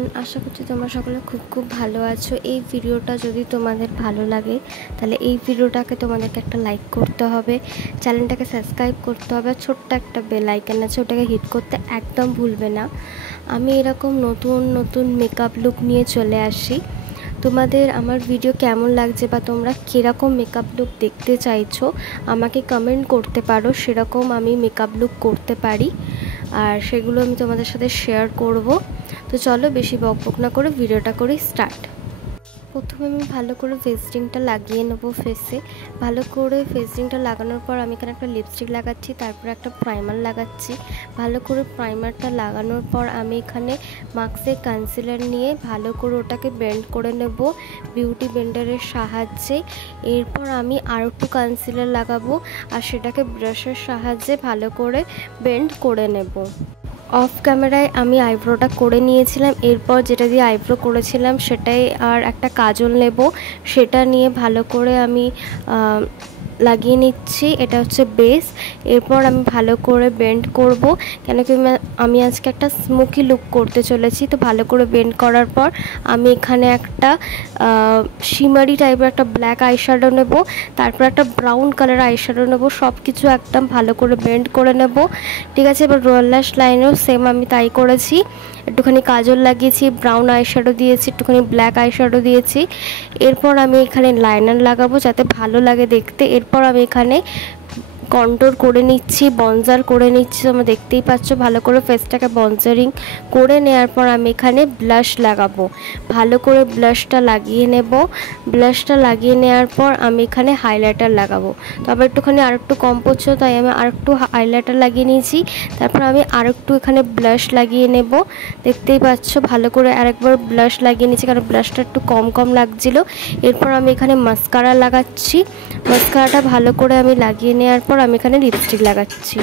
Everyone, আশা করছি তোমরা সকলে খুব খুব ভালো আছো। এই ভিডিওটা যদি তোমাদের ভালো লাগে তাহলে এই ভিডিওটাকে তোমাদেরকে একটা লাইক করতে হবে, চ্যানেলটাকে সাবস্ক্রাইব করতে হবে, ছোট্ট একটা বেল আইকন আছে ওটাকে হিট করতে একদম ভুলবে না। আমি এরকম নতুন নতুন মেকআপ লুক নিয়ে চলে আসি। তোমাদের আমার ভিডিও কেমন লাগছে বা তোমরা কীরকম মেকআপ লুক দেখতে চাইছো আমাকে কমেন্ট করতে পারো, সেরকম আমি মেকআপ লুক করতে পারি আর সেগুলো আমি তোমাদের সাথে শেয়ার করব। তো চলো বেশি বকবক না করে ভিডিওটা করি স্টার্ট। প্রথমে আমি ভালো করে ফেসিংটা লাগিয়ে নেবো ফেসে। ভালো করে ফেসিংটা লাগানোর পর আমি এখানে একটা লিপস্টিক লাগাচ্ছি, তারপর একটা প্রাইমার লাগাচ্ছি। ভালো করে প্রাইমারটা লাগানোর পর আমি এখানে মাস্কে কনসিলার নিয়ে ভালো করে ওটাকে ব্লেন্ড করে নেব বিউটি ব্লেন্ডারের সাহায্যে। এরপর আমি আরও একটু কনসিলার লাগাবো আর সেটাকে ব্রাশের সাহায্যে ভালো করে ব্লেন্ড করে নেব। অফ ক্যামেরায় আমি আইব্রোটা করে নিয়েছিলাম। এরপর যেটা দিয়ে আইব্রো করেছিলাম সেটাই আর একটা কাজল নেব, সেটা নিয়ে ভালো করে আমি লাগিয়ে নিচ্ছি। এটা হচ্ছে বেস। এরপর আমি ভালো করে বেন্ড করব, কেন কি আমি আজকে একটা স্মোকি লুক করতে চলেছি। তো ভালো করে বেন্ড করার পর আমি এখানে একটা শিমারি টাইপের একটা ব্ল্যাক আইশ্যাডো নেব, তারপর একটা ব্রাউন কালার আইশ্যাডো নেব। সব কিছু একদম ভালো করে বেন্ড করে নেব, ঠিক আছে। এবার রোয়াল ল্যাশ লাইনেও সেম আমি তাই করেছি। একটুখানি কাজল লাগিয়েছি, ব্রাউন আইশ্যাডো দিয়েছি, একটুখানি ব্ল্যাক আইশ্যাডো দিয়েছি। এরপর আমি এখানে লাইনার লাগাবো যাতে ভালো লাগে দেখতে। এরপর আমি এখানে কন্ট্রোল করে নিচ্ছি, বনজার করে নিচ্ছি। তোমরা দেখতেই পাচ্ছ ভালো করে ফেসটাকে বনজারিং করে নেওয়ার পর আমি এখানে ব্লাশ লাগাবো। ভালো করে ব্লাশটা লাগিয়ে নেব। ব্লাশটা লাগিয়ে নেওয়ার পর আমি এখানে হাইলাইটার লাগাবো। তবে একটুখানি আরেকটু কম পড়ছে তাই আমি আরেকটু হাইলাইটার লাগিয়ে নিয়েছি। তারপর আমি আরেকটু এখানে ব্লাশ লাগিয়ে নেব। দেখতেই পাচ্ছ ভালো করে আরেকবার ব্লাশ লাগিয়ে নিয়েছি কারণ ব্লাশটা একটু কম কম লাগছিল। এরপর আমি এখানে মাস্কারা লাগাচ্ছি। মাস্কারাটা ভালো করে আমি লাগিয়ে নেওয়ার পর আমি এখানে লিপস্টিক লাগাচ্ছি।